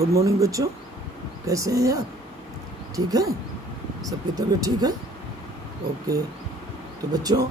Good morning बच्चों, कैसे हैं आप? ठीक है, सबकी तबीयत ठीक है? ओके। तो बच्चों,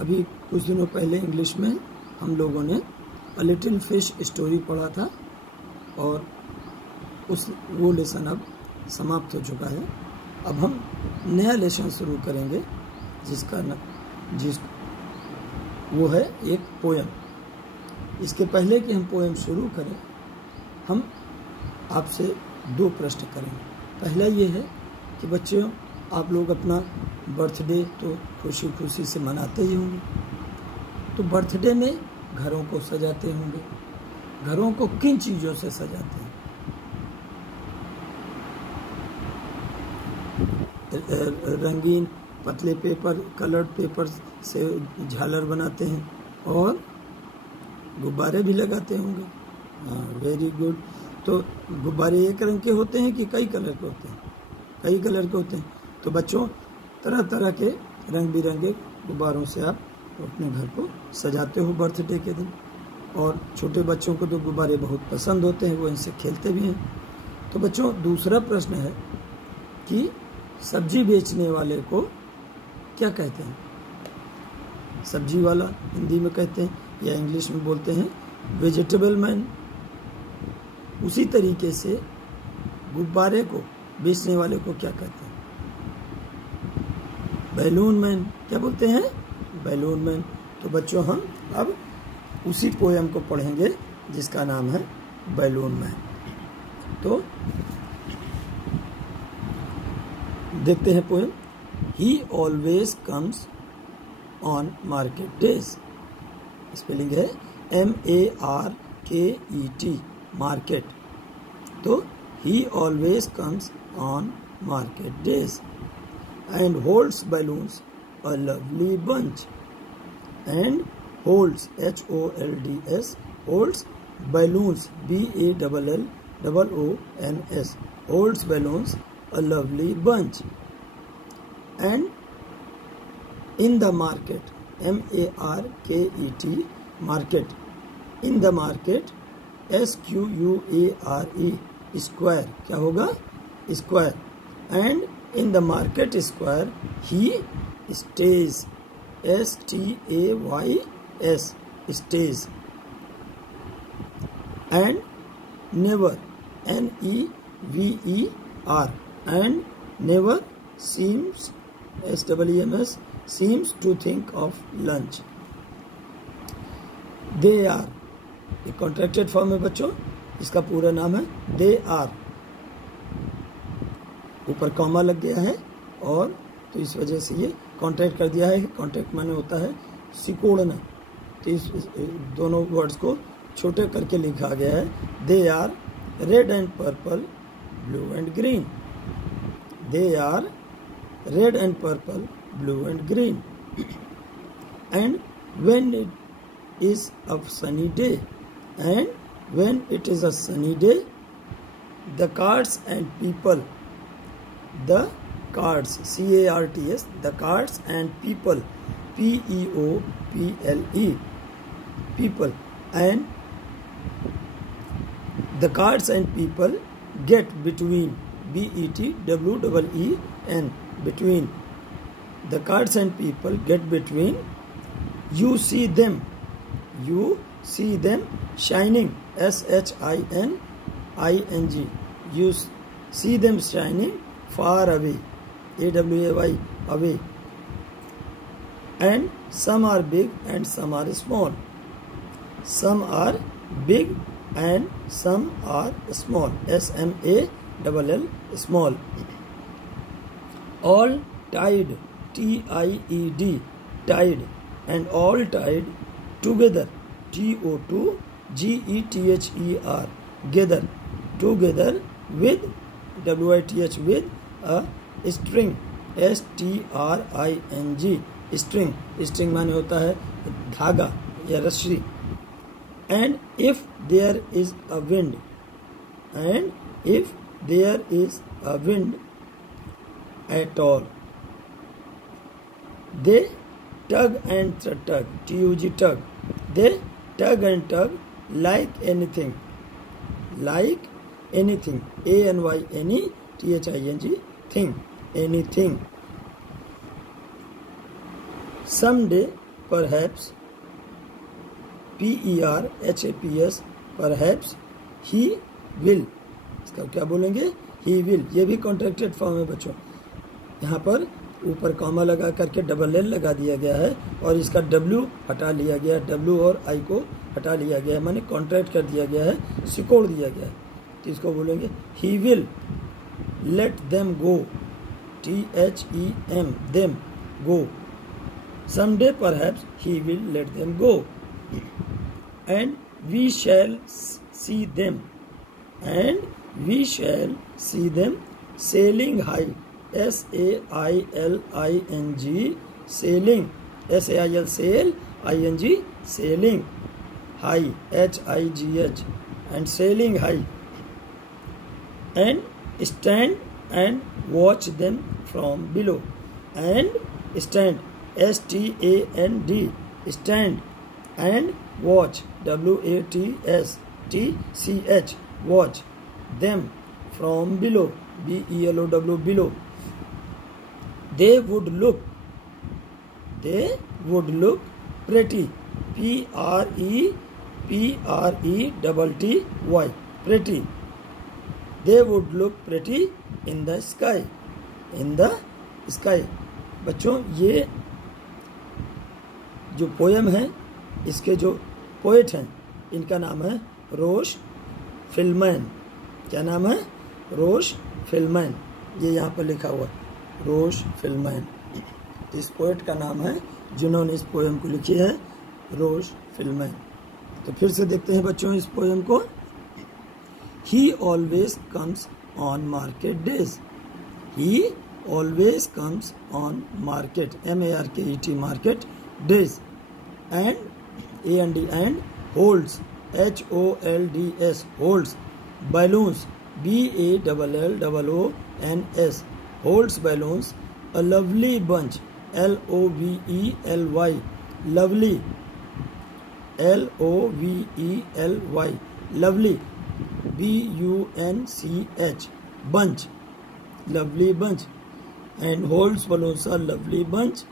अभी कुछ दिनों पहले इंग्लिश में हम लोगों ने अ लिटिल फिश स्टोरी पढ़ा था और वो लेसन अब समाप्त हो चुका है। अब हम नया लेसन शुरू करेंगे वो है एक पोयम। इसके पहले कि हम पोयम शुरू करें, हम आपसे दो प्रश्न करेंगे। पहला ये है कि बच्चों, आप लोग अपना बर्थडे तो खुशी खुशी से मनाते ही होंगे, तो बर्थडे में घरों को सजाते होंगे। घरों को किन चीज़ों से सजाते हैं? रंगीन पतले पेपर, कलर्ड पेपर से झालर बनाते हैं और गुब्बारे भी लगाते होंगे। Very good. तो गुब्बारे एक रंग के होते हैं कि कई कलर के होते हैं? कई कलर के होते हैं। तो बच्चों, तरह तरह के रंग बिरंगे गुब्बारों से आप अपने घर को सजाते हो बर्थडे के दिन। और छोटे बच्चों को तो गुब्बारे बहुत पसंद होते हैं, वो इनसे खेलते भी हैं। तो बच्चों, दूसरा प्रश्न है कि सब्जी बेचने वाले को क्या कहते हैं? सब्जी वाला हिंदी में कहते हैं या इंग्लिश में बोलते हैं वेजिटेबल मैन। उसी तरीके से गुब्बारे को बेचने वाले को क्या कहते हैं? Balloon man. क्या बोलते हैं? Balloon man. तो बच्चों, हम अब उसी पोयम को पढ़ेंगे जिसका नाम है बैलून मैन। तो देखते हैं poem. He always comes on market days. Spelling है MARKET, मार्केट। तो he always comes on market days and holds balloons a lovely bunch, and holds HOLDS, holds balloons BALLOONS, holds balloons a lovely bunch, and in the market MARKET, market, in the market SQUARE, square. क्या होगा? Square. And in the market square he stage, STAYS, stage. And never, NEVER, and never seems, SEEMS, seems to think of lunch. They are, एक contracted form है बच्चों, इसका पूरा नाम है they are. ऊपर कॉमा लग गया है और तो इस वजह से ये कॉन्ट्रैक्ट कर दिया है। कॉन्ट्रैक्ट माने होता है सिकोड़ना। तो इस दोनों वर्ड्स को छोटे करके लिखा गया है। They are red and purple, blue and green. They are red and purple, blue and green. And when it is a sunny day, and when it is a sunny day, the cards and people, the cards, CARTS, the cards and people, PEOPLE, people, and the cards and people get between, BETWEEN, between. The cards and people get between. You see them shining, SHINING. You see them shining far away, AWAY, away. And some are big and some are small. Some are big and some are small, SMALL, small. All tied, TIED, tied, and all tied together, TOGETHER, gather, together with, WITH, with a string, STRING, string। string माने होता है धागा या रस्सी। and if there is a wind, at all, they tug and tug, TUG, tug. They tug and tug like anything, like anything, anything, thing, anything. Someday, perhaps, perhaps, perhaps, he will. इसका क्या बोलेंगे? He will. ये भी contracted form है बच्चों। यहाँ पर ऊपर कॉमा लगा करके डबल एल लगा दिया गया है और इसका डब्ल्यू हटा लिया गया है, डब्ल्यू और आई को हटा लिया गया है, माने कॉन्ट्रैक्ट कर दिया गया है, सिकोड़ दिया गया है। तो इसको बोलेंगे he will let them go, THEM, them, go. Someday perhaps he will let them go and we shall see them, and we shall see them sailing high, SAILING, sailing, SAIL, sail, ING, sailing, high, HIGH, and sailing high, and stand and watch them from below, and stand, STAND, stand and watch, WATCH, watch them from below, BELOW, below. They would look pretty, PRETTY, pretty. They would look pretty in the sky, बच्चों ये जो poem है इसके जो poet हैं इनका नाम है रोश फिल्मैन। क्या नाम है? रोश फिल्मैन। ये यहाँ पर लिखा हुआ है रोश फिल्मैन। इस पोएट का नाम है जिन्होंने इस पोएम को लिखी है, रोश फिल्मैन। तो फिर से देखते हैं बच्चों इस पोएम को। ही always comes on market days, he always comes on market, MARKET, market days, and AND, and holds, HOLDS, holds, balloons, BALLOONS, holds balloons, a lovely bunch, LOVELY, lovely, LOVELY, lovely, BUNCH, bunch, lovely bunch, and holds balloons, a lovely bunch,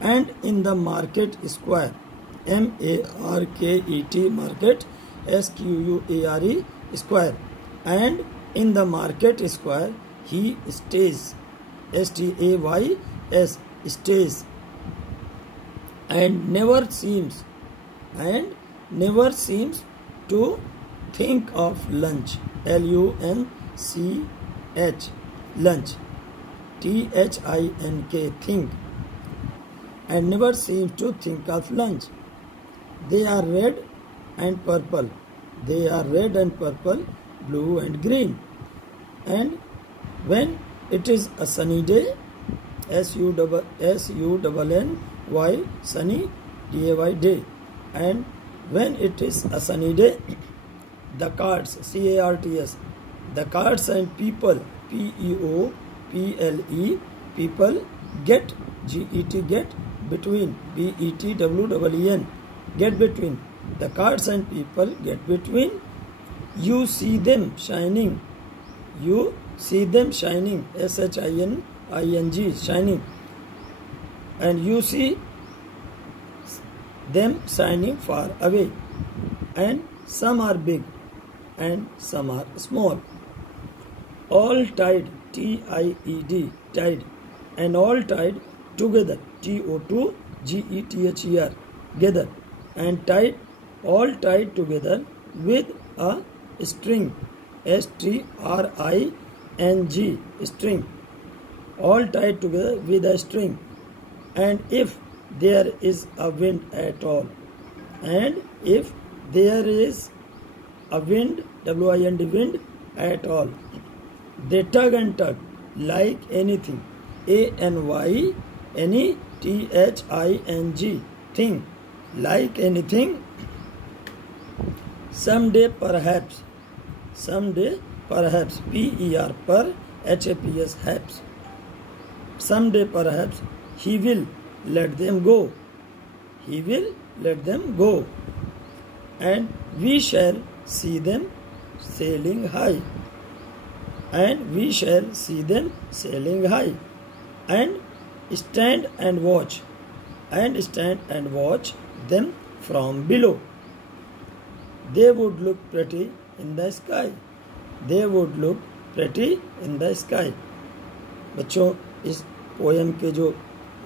and in the market square, MARKET, market, SQUARE, square, and in the market square he stays, STAYS, stays, and never seems to think of lunch, LUNCH, lunch, THINK, think, and never seems to think of lunch. They are red and purple, they are red and purple, blue and green, and when it is a sunny day, SUNNY, sunny, DAY, day, and when it is a sunny day, the carts, CARTS, the carts and people, PEOPLE, people, get, GET, get, between, BETWEEN, get between, the carts and people get between. You see them shining, you see them shining, SHINING, shining, and you see them shining far away, and some are big and some are small, all tied, TIED, tied, and all tied together, TOGETHER, together, and tied, all tied together with a string, STRING, string, all tied together with a string, and if there is a wind at all, and if there is a wind, WIND, wind at all, they tug and tug like anything, ANYNETHING, thing, like anything. Someday perhaps, PER, per, HAPS, haps, someday perhaps he will let them go, and we shall see them sailing high, and we shall see them sailing high, and stand and watch them from below. They would look pretty in the sky. They would look pretty in the sky. बच्चों, इस poem के जो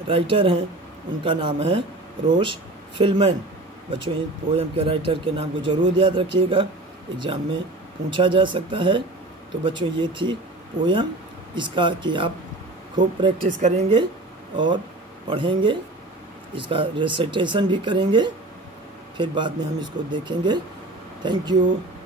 writer हैं उनका नाम है रोश फिल्मैन। बच्चों, इस पोएम के राइटर के नाम को जरूर याद रखिएगा, एग्जाम में पूछा जा सकता है। तो बच्चों, ये थी पोएम, इसका कि आप खूब प्रैक्टिस करेंगे और पढ़ेंगे, इसका रेसिटेशन भी करेंगे, फिर बाद में हम इसको देखेंगे। Thank you.